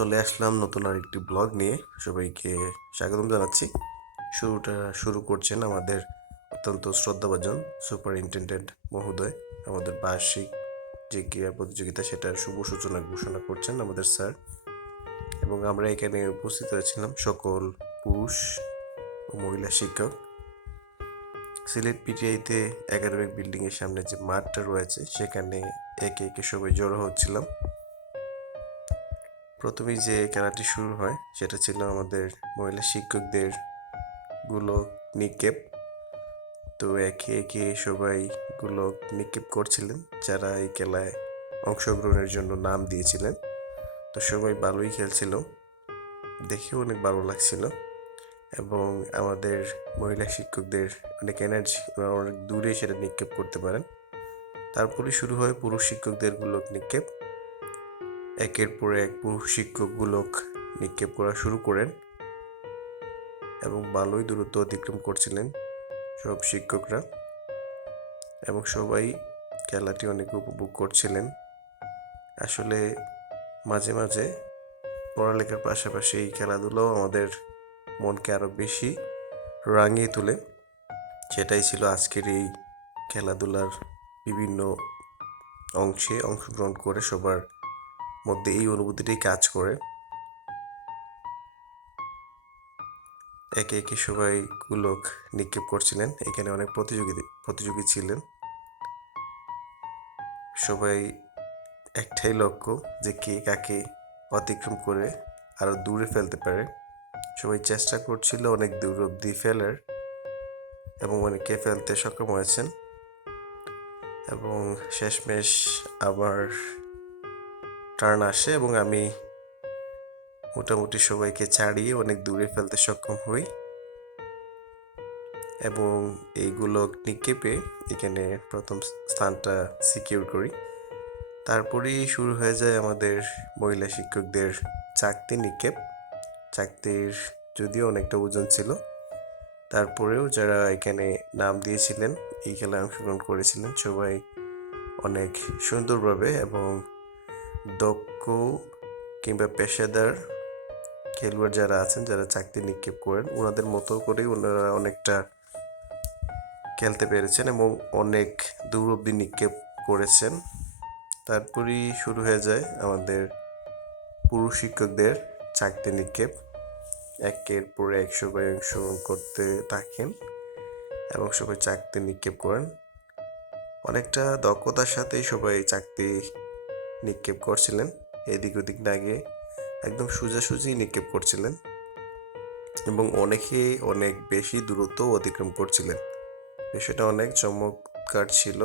চলে আসলাম নতুন আরেকটি ব্লগ নিয়ে। সবাইকে স্বাগতম জানাচ্ছি। শুরু করছেন আমাদের অত্যন্ত শ্রদ্ধাভাজন সুপারিনটেনডেন্ট মহোদয়। আমাদের বার্ষিক যে ক্রীড়া প্রতিযোগিতা সেটার শুভ সূচনা ঘোষণা করছেন আমাদের স্যার। এবং আমরা এখানে উপস্থিত হয়েছিলাম সকল পুরুষ ও মহিলা শিক্ষক। সিলেট পিটিআইতে একাডেমিক বিল্ডিংয়ের সামনে যে মাঠটা রয়েছে সেখানে একে একে সবাই জড়ো হচ্ছিলাম। প্রথমেই যে খেলাটি শুরু হয় সেটা ছিল আমাদের মহিলা শিক্ষকদের গোলক নিক্ষেপ। তো একে একে সবাই গোলক নিক্ষেপ করছিলেন যারা এই খেলায় অংশগ্রহণের জন্য নাম দিয়েছিলেন। তো সবাই ভালোই খেলছিল, দেখেও অনেক ভালো লাগছিল। এবং আমাদের মহিলা শিক্ষকদের অনেক এনার্জি, ওনারা অনেক দূরে সেটা নিক্ষেপ করতে পারেন। তারপরে শুরু হয় পুরুষ শিক্ষকদের গোলক নিক্ষেপ। একের পর এক পুরুষ শিক্ষক গোলক নিক্ষেপ করা শুরু করেন এবং ভালোই দূরত্ব অতিক্রম করছিলেন সব শিক্ষকরা, এবং সবাই খেলাটি অনেক উপভোগ করছিলেন। আসলে মাঝে মাঝে পড়ালেখার পাশাপাশি এই খেলাধুলাও আমাদের মনকে আরও বেশি রাঙিয়ে তোলে। সেটাই ছিল আজকের এই খেলাধুলার বিভিন্ন অংশে অংশগ্রহণ করে সবার মধ্যে এই অনুভূতিটাই কাজ করে। একে একে সবাই গোলক নিক্ষেপ করছিলেন। এখানে অনেক প্রতিযোগী ছিলেন। সবাই একটাই লক্ষ্য যে কে কাকে অতিক্রম করে আরো দূরে ফেলতে পারে। সবাই চেষ্টা করছিল অনেক দূর অব্দি ফেলার, এবং অনেকে ফেলতে সক্ষম হয়েছেন। এবং শেষমেশ আবার টার্ন আসে এবং আমি মোটামুটি সবাইকে ছাড়িয়ে অনেক দূরে ফেলতে সক্ষম হই এবং এইগুলো নিক্ষেপে এখানে প্রথম স্থানটা সিকিউর করি। তারপরেই শুরু হয়ে যায় আমাদের মহিলা শিক্ষকদের চাকতি নিক্ষেপ। চাকতির যদিও অনেকটা ওজন ছিল, তারপরেও যারা এখানে নাম দিয়েছিলেন, এই খেলায় অংশগ্রহণ করেছিলেন, সবাই অনেক সুন্দরভাবে এবং দক্ষ কিংবা পেশাদার খেলোয়াড় যারা আছেন, যারা চাকতি নিক্ষেপ করেন, ওনাদের মতো করেই ওনারা অনেকটা খেলতে পেরেছেন এবং অনেক দূর অব্দি নিক্ষেপ করেছেন। তারপরেই শুরু হয়ে যায় আমাদের পুরুষ শিক্ষকদের চাকতি নিক্ষেপ। একের পর এক সবাই অংশগ্রহণ করতে থাকেন এবং সবাই চাকতি নিক্ষেপ করেন। অনেকটা দক্ষতার সাথেই সবাই চাকতি নিক্ষেপ করছিলেন, এদিক ওদিক না গিয়ে একদম সোজাসুজি নিক্ষেপ করছিলেন এবং অনেকে অনেক বেশি দূরত্ব অতিক্রম করছিলেন। বিষয়টা অনেক চমৎকার ছিল।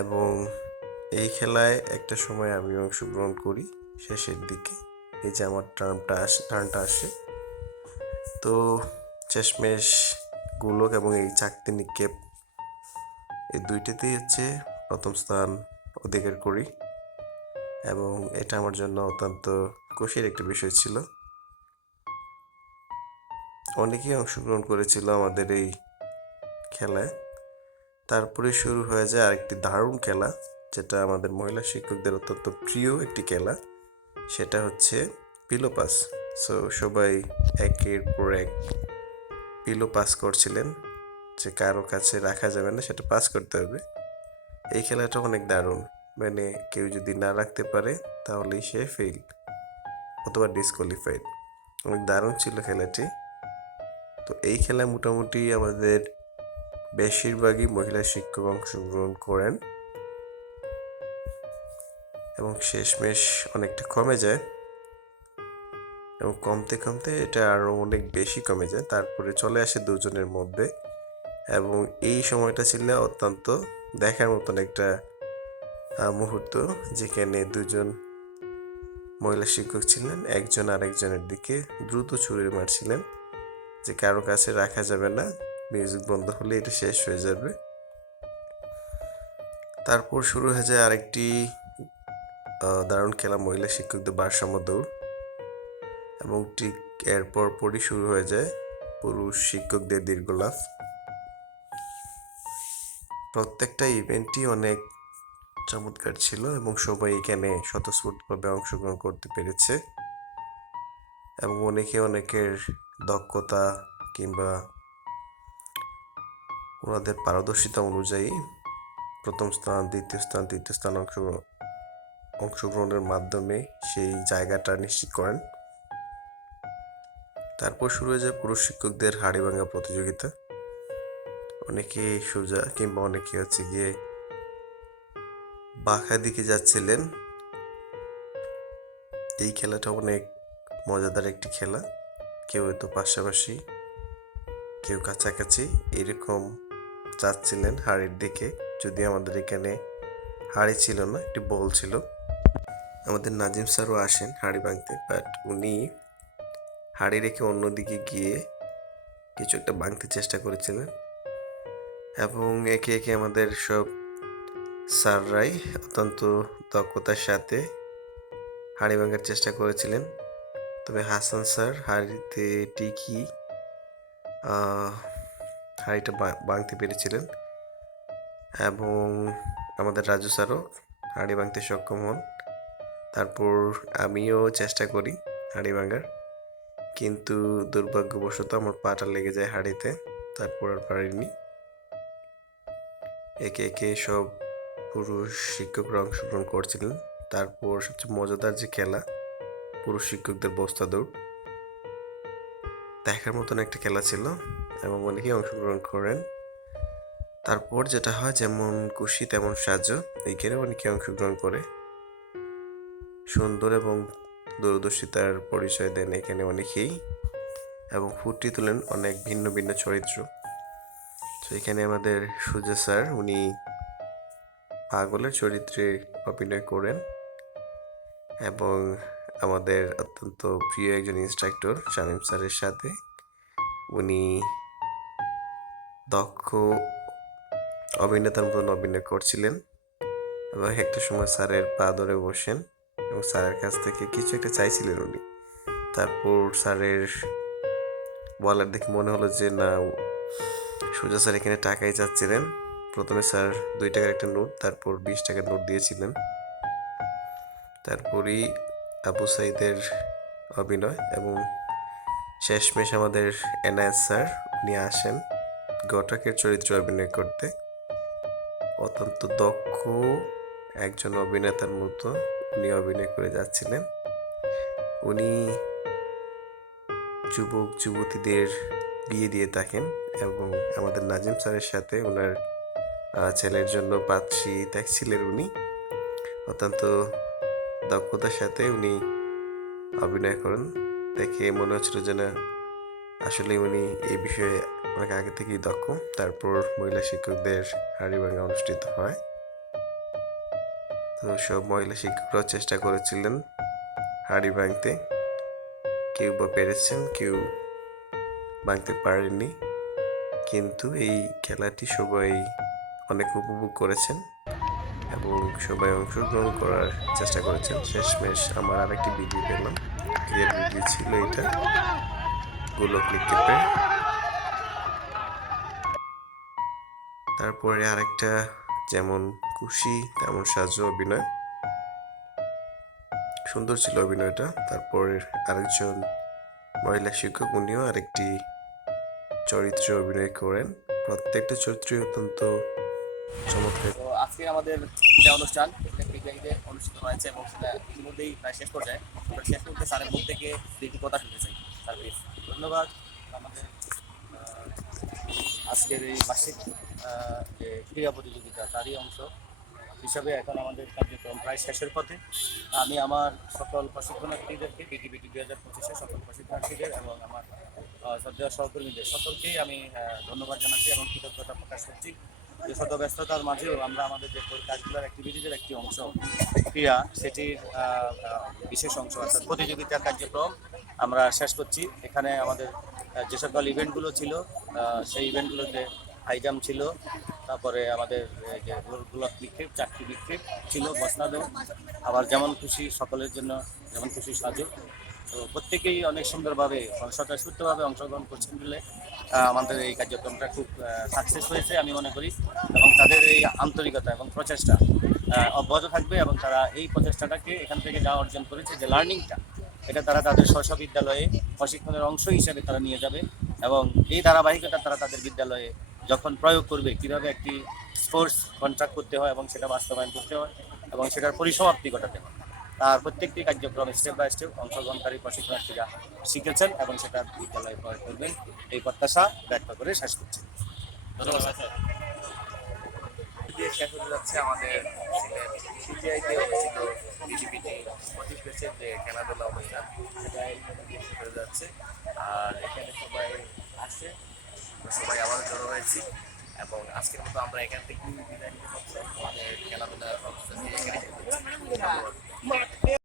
এবং এই খেলায় একটা সময় আমি অংশগ্রহণ করি শেষের দিকে, এই যে আমার টার্নটা আসে। তো শেষমেশ গোলক এবং এই চাকতি নিক্ষেপ এই দুইটাতেই প্রথম স্থান অধিকার করি, এবং এটা আমার জন্য অত্যন্ত খুশির একটা বিষয় ছিল। অনেকেই অংশগ্রহণ করেছিল আমাদের এই খেলায়। তারপরে শুরু হয়ে যায় আরেকটি দারুণ খেলা, যেটা আমাদের মহিলা শিক্ষকদের অত্যন্ত প্রিয় একটি খেলা। সেটা হচ্ছে পিলো পাস। সো সবাই একের পর এক পিলো পাস করছিলেন, যে কারো কাছে রাখা যাবে না, সেটা পাস করতে হবে। এই খেলাটা অনেক দারুণ, মানে কেউ যদি না রাখতে পারে তাহলেই সে ফেল অথবা ডিসকোয়ালিফাইড। অনেক দারুণ ছিল খেলাটি। তো এই খেলায় মোটামুটি আমাদের বেশিরভাগই মহিলা শিক্ষক অংশগ্রহণ করেন এবং শেষমেশ অনেকটা কমে যায়, এবং কমতে কমতে এটা আরও অনেক বেশি কমে যায়। তারপরে চলে আসে দুজনের মধ্যে, এবং এই সময়টা ছিল অত্যন্ত দেখার মতন একটা মুহূর্ত, যেখানে দুজন মহিলা শিক্ষক ছিলেন, একজন আরেকজনের দিকে দ্রুত ছুরি মারছিলেন যে কারো কাছে রাখা যাবে না, মিউজিক বন্ধ হলে এটা শেষ হয়ে যাবে। তারপর শুরু হয়ে যায় আরেকটি দারুণ খেলা, মহিলা শিক্ষকদের ভারসাম্য দৌড়, এবং ঠিক এরপর পরই শুরু হয়ে যায় পুরুষ শিক্ষকদের দীর্ঘ লাফ। প্রত্যেকটা ইভেন্টই অনেক চমৎকার ছিল এবং সবাই এখানে স্বতঃস্ফূর্তভাবে অংশগ্রহণ করতে পেরেছে। এবং অনেকের দক্ষতা কিংবা ওনাদের পারদর্শিতা অনুযায়ী প্রথম স্থান, দ্বিতীয় স্থান, তৃতীয় স্থান অংশগ্রহণের মাধ্যমে সেই জায়গাটা নিশ্চিত করেন। তারপর শুরু হয়ে যায় পুরুষ শিক্ষকদের হাড়ি ভাঙা প্রতিযোগিতা। অনেকে সোজা কিংবা অনেকে হচ্ছে গিয়ে বাঁকা দিকে যাচ্ছিলেন। এই খেলাটা অনেক মজাদার একটি খেলা। কেউ হয়তো পাশাপাশি, কেউ কাছাকাছি এরকম যাচ্ছিলেন হাড়ির দিকে। যদি আমাদের এখানে হাড়ি ছিল না, একটি বল ছিল। আমাদের নাজিম স্যারও আসেন হাড়ি ভাঙতে, বাট উনি হাড়ি রেখে অন্যদিকে গিয়ে কিছু একটা ভাঙতে চেষ্টা করেছিলেন এবং একে একে আমাদের সব স্যাররাই অত্যন্ত দক্ষতার সাথে হাড়ি ভাঙার চেষ্টা করেছিলেন। তবে হাসান স্যার হাড়িতে ঠিকই হাড়িটা ভাঙতে পেরেছিলেন এবং আমাদের রাজু স্যারও হাড়ি ভাঙতে সক্ষম হন। তারপর আমিও চেষ্টা করি হাড়ি ভাঙার, কিন্তু দুর্ভাগ্যবশত আমার পাটা লেগে যায় হাড়িতে। তারপর আর পারিনি। একে একে সব পুরুষ শিক্ষকরা অংশগ্রহণ করছিলেন। তারপর সবচেয়ে মজাদার যে খেলা, পুরুষ শিক্ষকদের বস্তা দৌড়, দেখার মতন একটা খেলা ছিল এবং অনেকেই অংশগ্রহণ করেন। তারপর যেটা হয়, যেমন খুশি তেমন সাজো, এইখানে অনেকে অংশগ্রহণ করে সুন্দর এবং দূরদর্শিতার পরিচয় দেন এখানে অনেকেই এবং ফুটিয়ে তোলেন অনেক ভিন্ন ভিন্ন চরিত্র। তো এখানে আমাদের সুজা স্যার, উনি পাগলের চরিত্রে অভিনয় করেন এবং আমাদের অত্যন্ত প্রিয় একজন ইনস্ট্রাক্টর শামীম স্যারের সাথে উনি দক্ষ অভিনেতার মতন অভিনয় করছিলেন এবং একটা সময় স্যারের পা ধরে বসেন এবং স্যারের কাছ থেকে কিছু একটা চাইছিলেন উনি। তারপর স্যারের বলার দেখে মনে হলো যে না, সোজা স্যার এখানে টাকাই চাচ্ছিলেন। প্রথমে স্যার 2 টাকার একটা নোট, তারপর 20 টাকার নোট দিয়েছিলেন। তারপরই আবু সাইদের অভিনয় এবং শেষমেশ আমাদের এনায়েত স্যার, উনি আসেন ঘটকের চরিত্রে অভিনয় করতে। অত্যন্ত দক্ষ একজন অভিনেতার মতো উনি অভিনয় করে যাচ্ছিলেন। উনি যুবক যুবতীদের বিয়ে দিয়ে থাকেন এবং আমাদের নাজিম স্যারের সাথে ওনার ছেলের জন্য পাত্রী দেখছিলেন। উনি অত্যন্ত দক্ষতার সাথে উনি অভিনয় করেন। দেখে মনে হচ্ছিল যে না, আসলে উনি এই বিষয়ে অনেক আগে থেকেই দক্ষ। তারপর মহিলা শিক্ষকদের হাড়ি ভাঙা অনুষ্ঠিত হয়। তো সব মহিলা শিক্ষকরাও চেষ্টা করেছিলেন হাড়ি ভাঙতে। কেউ বা পেরেছেন, কেউ ভাঙতে পারেননি, কিন্তু এই খেলাটি সবাই অনেক উপভোগ করেছেন এবং সবাই অংশগ্রহণ করার চেষ্টা করেছেন। শেষমেশ আমার আরেকটি ভিডিও পেলাম, ক্লিয়ার ভিডিও ছিল এটা, গোলক নিক্ষেপে। তারপরে আরেকটা, যেমন খুশি তেমন সাজো অভিনয়, সুন্দর ছিল অভিনয়টা। তারপর আরেকজন মহিলা শিক্ষক, উনিও আরেকটি চরিত্রে অভিনয় করেন। প্রত্যেকটা চরিত্রই অত্যন্ত চমৎকার। তো আজকে আমাদের যে অনুষ্ঠান অনুষ্ঠিত হয়েছে এবং সেটা ইতিমধ্যেই প্রায় শেষ পর্যায়ে। আমরা শেষ মুহূর্তে স্যারের মুখ থেকে দুটি কথা শুনতে চাই। Sir please. ধন্যবাদ। আমাদের আজকের এই বার্ষিক যে ক্রীড়া প্রতিযোগিতা তারই অংশ হিসাবে এখন আমাদের কার্যক্রম প্রায় শেষের পথে। আমি আমার সকল প্রশিক্ষণার্থীদেরকে বিটিবিটি 2025-এ সকল প্রশিক্ষণার্থীদের এবং আমার শ্রদ্ধেয় সহকর্মীদের সকলকেই আমি ধন্যবাদ জানাচ্ছি এবং কৃতজ্ঞতা প্রকাশ করছি যে শত ব্যস্ততার মাঝেও আমরা আমাদের যে কাজগুলোর অ্যাক্টিভিটিজের একটি অংশ ক্রীড়া, সেটির বিশেষ অংশ অর্থাৎ প্রতিযোগিতার কার্যক্রম আমরা শেষ করছি। এখানে আমাদের যে সকল ইভেন্টগুলো ছিল সেই ইভেন্টগুলোতে হাই জাম্প ছিল, তারপরে আমাদের যে গোলক বিক্ষেপ, চাকরি বিক্ষেপ ছিল, বস্তা দৌড়, আবার যেমন খুশি সকলের জন্য যেমন খুশি সাজু। তো প্রত্যেকেই অনেক সুন্দরভাবে স্বতঃস্ফূর্তভাবে অংশগ্রহণ করছেন বলে আমাদের এই কার্যক্রমটা খুব সাকসেস হয়েছে আমি মনে করি এবং তাদের এই আন্তরিকতা এবং প্রচেষ্টা অব্যাহত থাকবে এবং তারা এই প্রচেষ্টাটাকে এখান থেকে যা অর্জন করেছে যে লার্নিংটা, এটা তারা তাদের স্ব বিদ্যালয়ে প্রশিক্ষণের অংশ হিসেবে তারা নিয়ে যাবে এবং এই ধারাবাহিকতা তারা তাদের বিদ্যালয়ে যখন প্রয়োগ করবে কিভাবে একটি স্পোর্টস কন্ট্রাক্ট করতে হয় এবং সেটা বাস্তবায়ন করতে হয় এবং সেটার পরিসমাপ্তি ঘটাতে হয়, তার প্রত্যেকটি কার্যক্রম স্টেপ বাই স্টেপ অংশগ্রহণকারী প্রশিক্ষণার্থীরা শিখেছেন এবং সেটা বিদ্যালয়ে প্রয়োগ করবেন এই প্রত্যাশা ব্যক্ত করে শেষ করছি। ধন্যবাদ স্যার। দিয়ে শেষ হতে যাচ্ছে আমাদের সিলেট সিটিআইতে অনুষ্ঠিত বিজিবিটি 25 ব্যাচের যে খেলাধুলা অনুষ্ঠান, সেটা এই মধ্যে দিয়ে শেষ হতে যাচ্ছে। আর এখানে সবাই আসছে, আমরা সবাই আবারও জড়ো হয়েছি এবং আজকের মতো আমরা এখান থেকে বিদায় নিতে পারছি। আমাদের খেলাধুলা অনুষ্ঠানটি এখানে শেষ হচ্ছে। ধন্যবাদ।